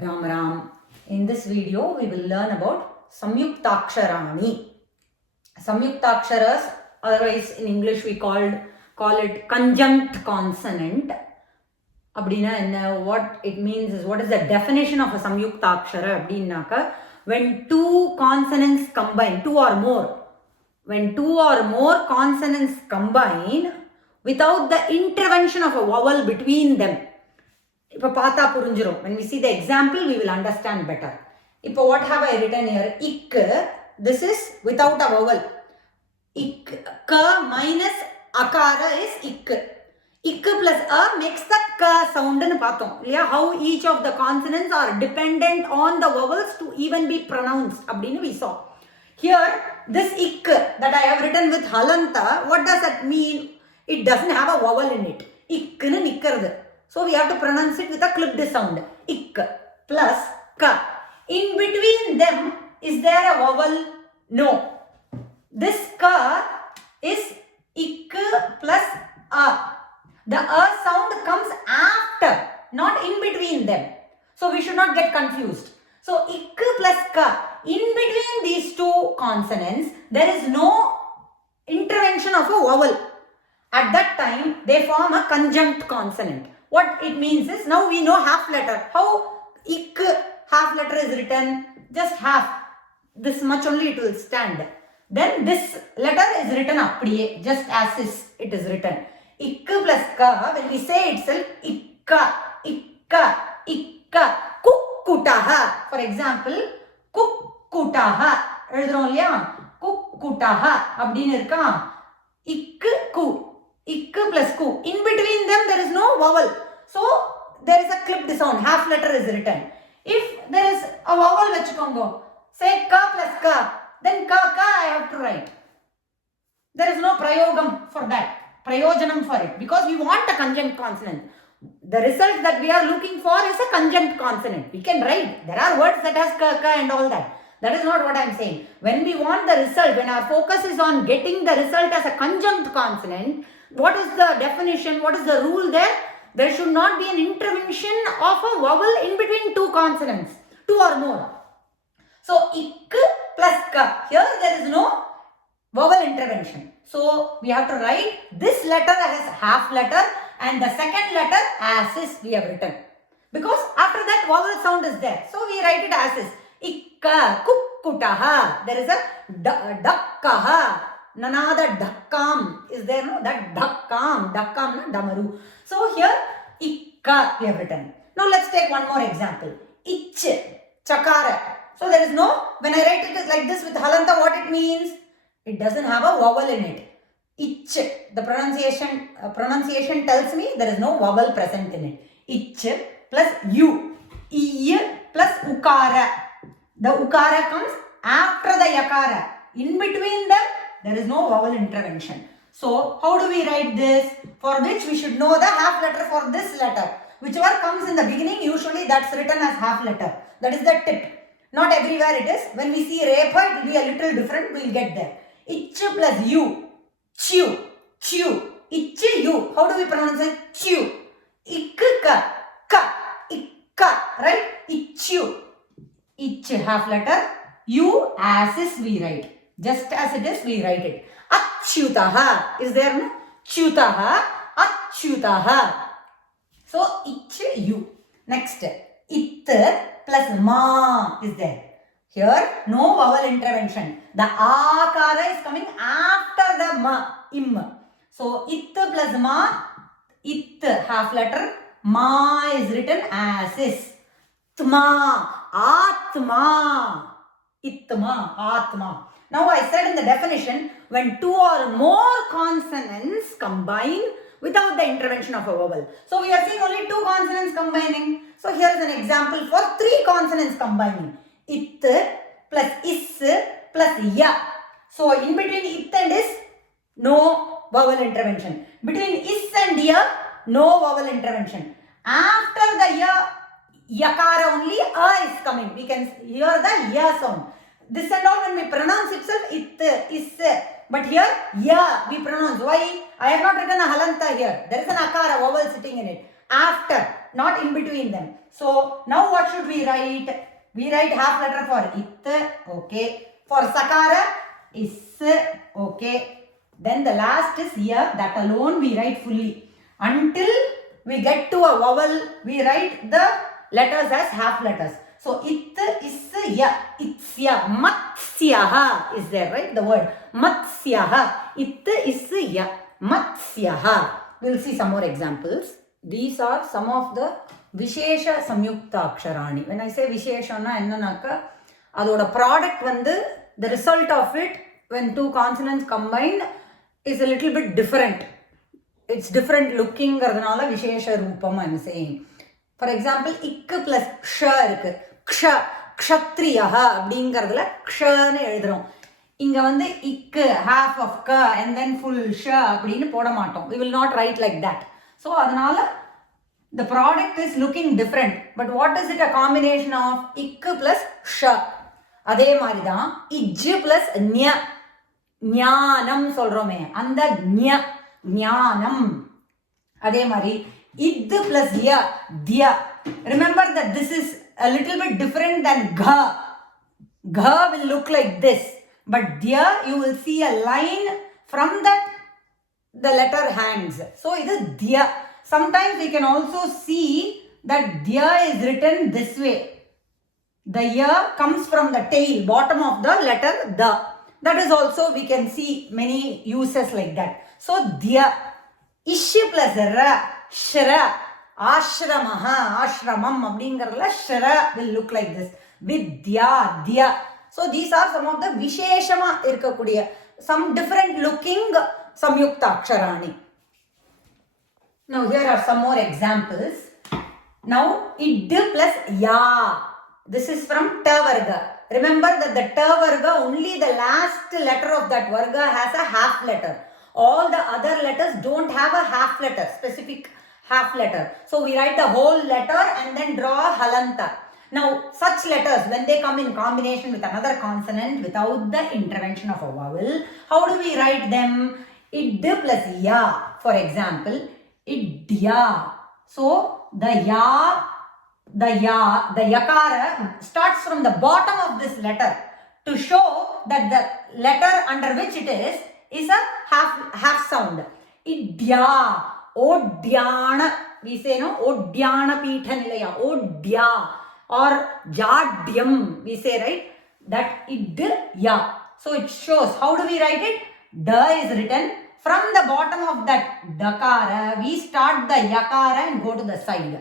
Ram Ram. In this video, we will learn about SamyuktAksHarANi. SamyuktAksharas, otherwise in English we call it conjunct consonant. What it means is, what is the definition of a SamyuktAkshara? When two consonants combine, when two or more consonants combine without the intervention of a vowel between them. When we see the example, we will understand better. Now, what have I written here? Ik. This is without a vowel. Ik. Ka minus akara is ik. Ik plus a makes the ka sound. How each of the consonants are dependent on the vowels to even be pronounced. We saw. Here, this ik that I have written with halanta, what does that mean? It doesn't have a vowel in it. Ik nikkardu. So we have to pronounce it with a clipped sound. Ik plus ka. In between them, is there a vowel? No. This ka is ik plus a. The a sound comes after, not in between them. So we should not get confused. So ik plus ka. In between these two consonants, there is no intervention of a vowel. At that time, they form a conjunct consonant. What it means is, now we know half letter. How ik half letter is written? Just half. This much only it will stand. Then this letter is written apdiye, just as is it is written. Ik plus ka, when we say itself, ikka, ikka, ikka, kukkutaha. For example, kukkutaha. Kukkutaha. Abdin irka. Ikku. Ik plus ku. In between them, there is no vowel. So, there is a clipped sound. Half letter is written. If there is a vowel, say ka plus ka, then ka I have to write. There is no prayogam for that. Prayojanam for it. Because we want a conjunct consonant. The result that we are looking for is a conjunct consonant. We can write. There are words that has ka and all that. That is not what I am saying. When we want the result, when our focus is on getting the result as a conjunct consonant, what is the definition? What is the rule there? There should not be an intervention of a vowel in between two consonants, two or more. So, ik plus ka. Here there is no vowel intervention. So, we have to write this letter as half letter and the second letter as is we have written. Because after that vowel sound is there. So, we write it as is. Ikka, kukkutaha. There is a dakkaha. Nanada dakkam is there, no? That dakkam na damaru. So here, ikka we have written. Now let's take one more example. Ich, chakara. So there is no, when I write it like this with halanta, what it means? It doesn't have a vowel in it. Ich, the pronunciation tells me there is no vowel present in it. Ich plus u. I plus ukara. The ukara comes after the yakara. In between them, there is no vowel intervention. So, how do we write this? For which we should know the half letter for this letter. Whichever comes in the beginning, usually that's written as half letter. That is the tip. Not everywhere it is. When we see repa, it will be a little different. We will get there. Ich plus u. Chew. Chew. Ich u. How do we pronounce it? Chew. Ikka. Ka. Ikka. Right? Ichu. Ich half letter. U as is we write. Just as it is, we write it. Achyutaha. Is there no? Chyutaha. Achyutaha. So, ich, you. Next. It plus ma is there. Here, no vowel intervention. The akara is coming after the ma, im. So, it plus ma, it half letter, ma is written as is. Tma, atma, itma, atma. Now I said in the definition, when two or more consonants combine without the intervention of a vowel. So we are seeing only two consonants combining. So here is an example for three consonants combining. It plus is plus ya. So in between it and is, no vowel intervention. Between is and ya, no vowel intervention. After the ya, yakara only, a is coming. We can hear the ya sound. This and all, when we pronounce itself, it is. But here, ya, we pronounce. Why? I have not written a halanta here. There is an akara vowel sitting in it. After, not in between them. So now what should we write? We write half letter for it, okay. For sakara, is, okay. Then the last is ya, that alone we write fully. Until we get to a vowel, we write the letters as half letters. So it, is, ya, it's ya, matsyaha is there, right? The word matsyaha, it, is, ya, matsyaha. We'll see some more examples. These are some of the Vishesha SamyuktAksHarANi. When I say Vishesha na ennanaka, adoda product vandu, the result of it when two consonants combined is a little bit different. It's different looking gardanaala Vishesha Roopam I am saying. For example, ik plus ksha irukku. Ksha, kshatriyaha அப்படிங்கிறதுல ksha னு எழுதுறோம். இங்க வந்து ik, half of ka and then full sha அப்படின்னு போட மாட்டோம். We will not write like that. So அதனால the product is looking different. But what is it a combination of? Ik plus sha. அதே மாதிரி தான் ij plus nya. ஞானம் சொல்றோமே அந்த ஞ ஞானம். அதே மாதிரி id plus ya, dya. Remember that this is a little bit different than gha. Gha will look like this. But dya, you will see a line from that the letter hangs. So it is dya. Sometimes we can also see that dya is written this way. The ya comes from the tail, bottom of the letter the. That is also we can see many uses like that. So dya. Ish plus ra, shra. Ashramaha, ashramam அப்படிங்கிறதுல shra will look like this. Vidya, dya. So these are some of the Visheshama இருக்கக்கூடிய some different looking SamyuktAksHarANi. Now here are some more examples. Now id plus ya. This is from ta varga. Remember that the ta varga, only the last letter of that varga has a half letter. All the other letters don't have a half letter, specific half letter. So we write the whole letter and then draw a halanta. Now such letters, when they come in combination with another consonant without the intervention of a vowel, how do we write them? Id plus ya. For example, idya. So the yakara starts from the bottom of this letter to show that the letter under which it is a half sound. Idya, odyana, we say no, odyana pitha nilaya, odya, or jadyam, we say, right, that idya. So it shows, how do we write it? Da is written. From the bottom of that dakara, we start the yakara and go to the side.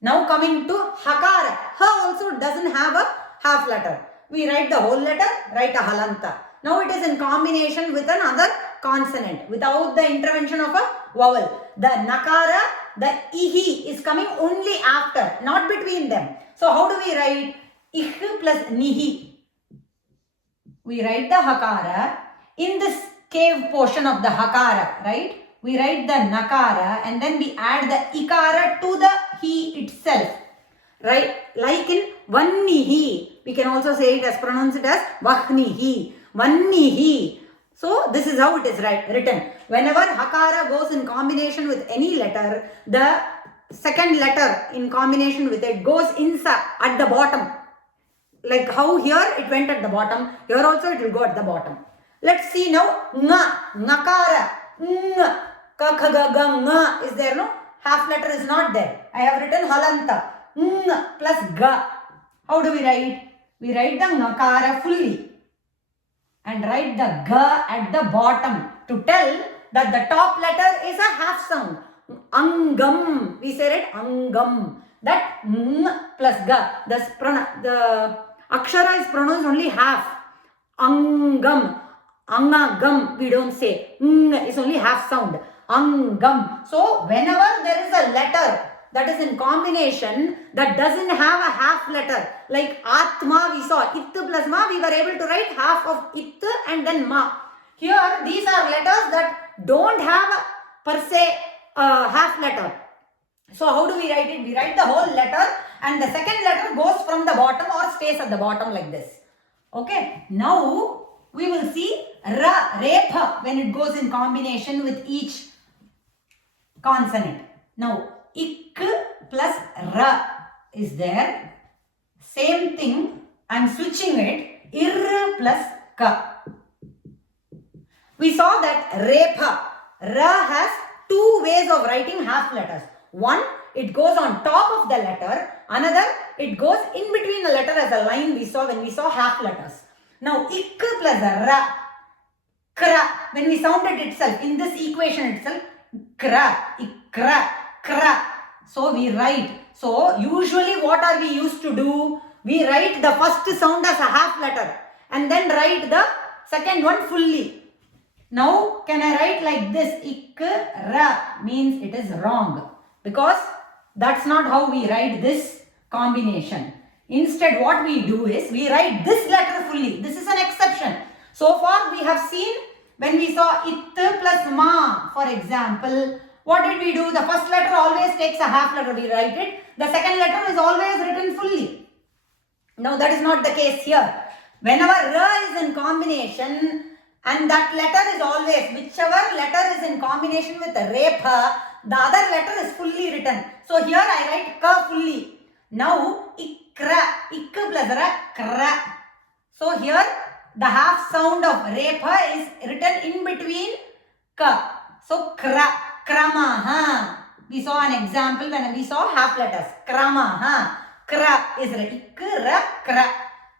Now coming to hakara. Ha also doesn't have a half letter. We write the whole letter, write a halanta. Now it is in combination with another consonant without the intervention of a vowel. The nakara, the ihi is coming only after, not between them. So how do we write? Ich plus nihi. We write the hakara in this cave portion of the hakara, right? We write the nakara and then we add the ikara to the he itself, right? Like in vannihi. We can also say it as, pronounce it as vahnihi, vannihi. So this is how it is written. Whenever hakara goes in combination with any letter, the second letter in combination with it goes inside at the bottom. Like how here it went at the bottom, here also it will go at the bottom. Let's see now. Nga, nakara, ng, ka, kha, ga, ga, nga is there, no? Half letter is not there. I have written halanta. Ng plus ga. How do we write? We write the nakara fully and write the ga at the bottom to tell that the top letter is a half sound. Angam. We say it angam. That ng plus ga. The akshara is pronounced only half. Angam. Angagam. We don't say. Ng is only half sound. Angam. So whenever there is a letter that is in combination that doesn't have a half letter, like atma we saw, it plus ma, we were able to write half of it and then ma. Here these are letters that don't have a per se half letter. So how do we write it? We write the whole letter and the second letter goes from the bottom or stays at the bottom like this. Okay. Now we will see ra, repha when it goes in combination with each consonant. Now ik plus ra is there. Same thing, I'm switching it, ir plus ka. We saw that repha, ra has two ways of writing half letters. One, it goes on top of the letter. Another, it goes in between the letter as a line we saw when we saw half letters. Now, ik plus ra, kra, when we sounded itself, in this equation itself, kra, ikra, kra. So, we write. So, usually what are we used to do? We write the first sound as a half letter and then write the second one fully. Now, can I write like this? Ikra means it is wrong because that's not how we write this combination. Instead, what we do is we write this letter fully. This is an exception. So far, we have seen when we saw it plus ma, for example, what did we do? The first letter always takes a half letter. We write it. The second letter is always written fully. Now, that is not the case here. Whenever ra is in combination, and that letter is always, whichever letter is in combination with repha, the other letter is fully written. So here I write ka fully. Now ikra, ik plus ra, kra. So here the half sound of repha is written in between ka. So kra, kramaha. We saw an example when we saw half letters. Kramaha. Kra is ra, ik, ra, kra.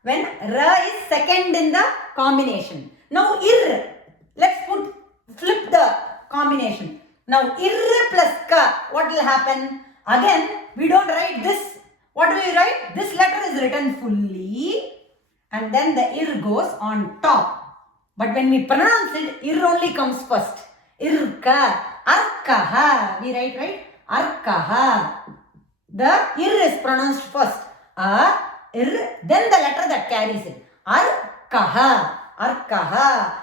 When ra is second in the combination. Now ir, let's flip the combination. Now ir plus ka, what will happen? Again, we don't write this. What do we write? This letter is written fully and then the ir goes on top. But when we pronounce it, ir only comes first. Irka, arkaha, we write, right? Arkaha. The ir is pronounced first. Ir, then the letter that carries it. Arkaha. Arkaha,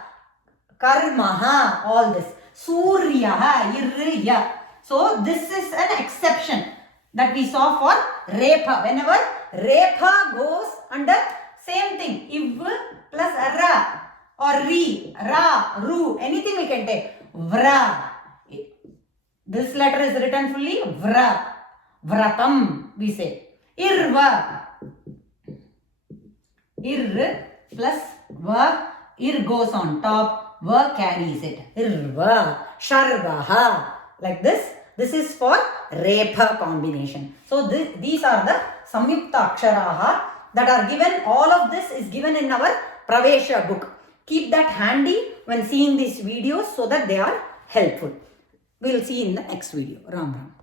karmaha, all this. Suryaha, irya. So, this is an exception that we saw for repha. Whenever repha goes under same thing, iv plus ra or ri, ra, ru, anything we can take. Vra. This letter is written fully, vra. Vratam, we say. Irva. Ir plus va, ir goes on top, va carries it. Irva, sharvaha. Like this. This is for repha combination. So these are the SamyuktAksHaraNi that are given. All of this is given in our Pravesha book. Keep that handy when seeing these videos so that they are helpful. We will see in the next video. Ram Ram.